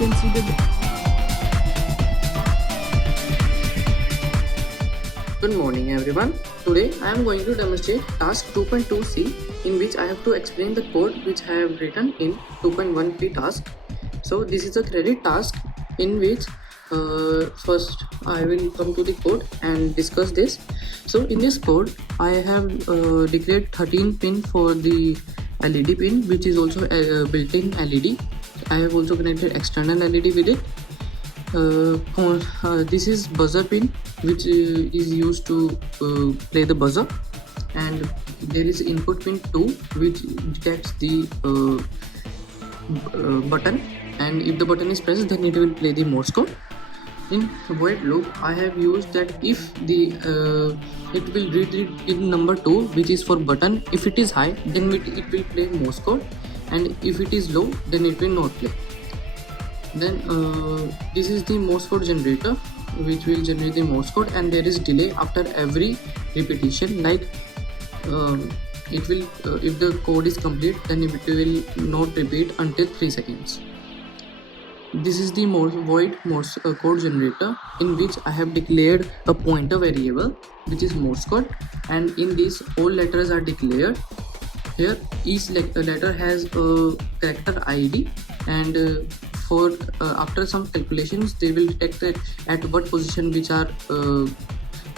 can see the Good morning everyone. Today I am going to demonstrate task 2.2c, in which I have to explain the code which I have written in 2.1p task. So this is a credit task in which first I will come to the code and discuss this. So in this code I have declared 13 pin for the LED pin, which is also a built-in LED. I have also connected external LED with it. This is buzzer pin, which is used to play the buzzer, and there is input pin 2, which detects the button, and if the button is pressed then it will play the Morse code. In void loop I have used that if the it will read the pin number 2, which is for button. If it is high then it will play Morse code, and if it is low then it will not play. Then this is the Morse code generator, which will generate the Morse code, and there is delay after every repetition. Like it will if the code is complete then it will not repeat until 3 seconds. This is the void Morse code generator, in which I have declared a pointer variable which is Morse code, and in this all letters are declared. Here each letter has a character ID, and for after some calculations they will detect at what position which are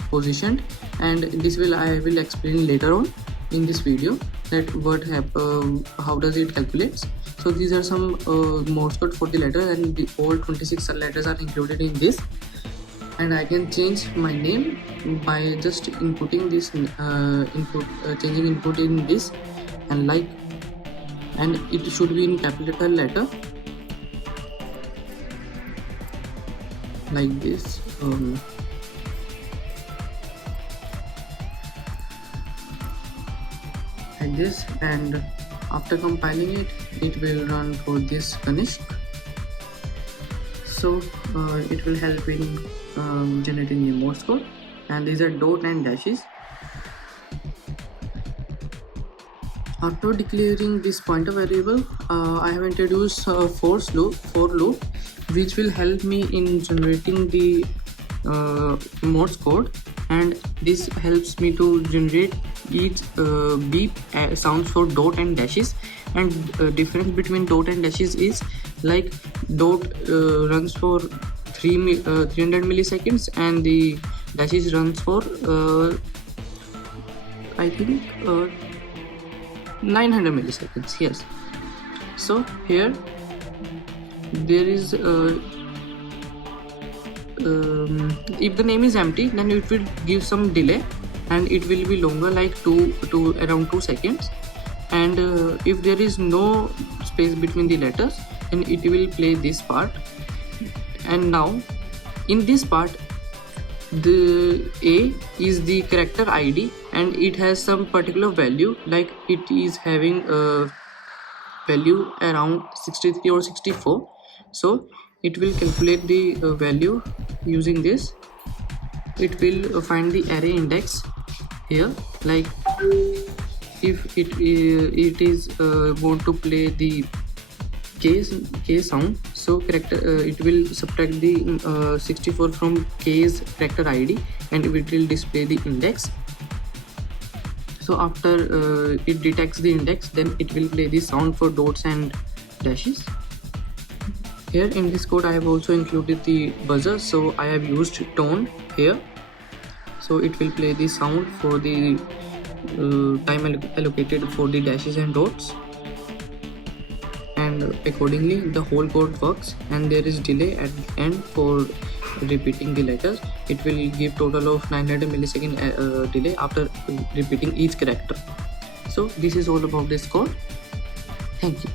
positioned, and this I will explain later on in this video that how does it calculates. So these are some Morse code for the letter, and the all 26 letters are included in this. And I can change my name by just inputting this changing input in this, and and it should be in capital letter like this. Like this, and after compiling it, it will run for this Kanishk. So it will help in generating the Morse code, and these are dot and dashes. After declaring this pointer variable, I have introduced a for loop, which will help me in generating the Morse code, and this helps me to generate each beep sounds for dot and dashes. And difference between dot and dashes is like dot runs for 300 milliseconds, and the dashes runs for I think 900 milliseconds. Yes. So here there is if the name is empty then it will give some delay, and it will be longer, like around 2 seconds. And if there is no space between the letters then it will play this part. And now in this part the A is the character ID, and it has some particular value, like it is having a value around 63 or 64. So it will calculate the value using this. It will find the array index here, like if it is going to play the K sound, so it will subtract the 64 from K's character ID, and it will display the index. So after it detects the index, then it will play the sound for dots and dashes. Here in this code I have also included the buzzer, so I have used tone here. So it will play the sound for the time allocated for the dashes and dots, and accordingly the whole code works. And there is delay at the end for repeating the letters. It will give total of 900 millisecond delay after repeating each character. So this is all about this code. Thank you.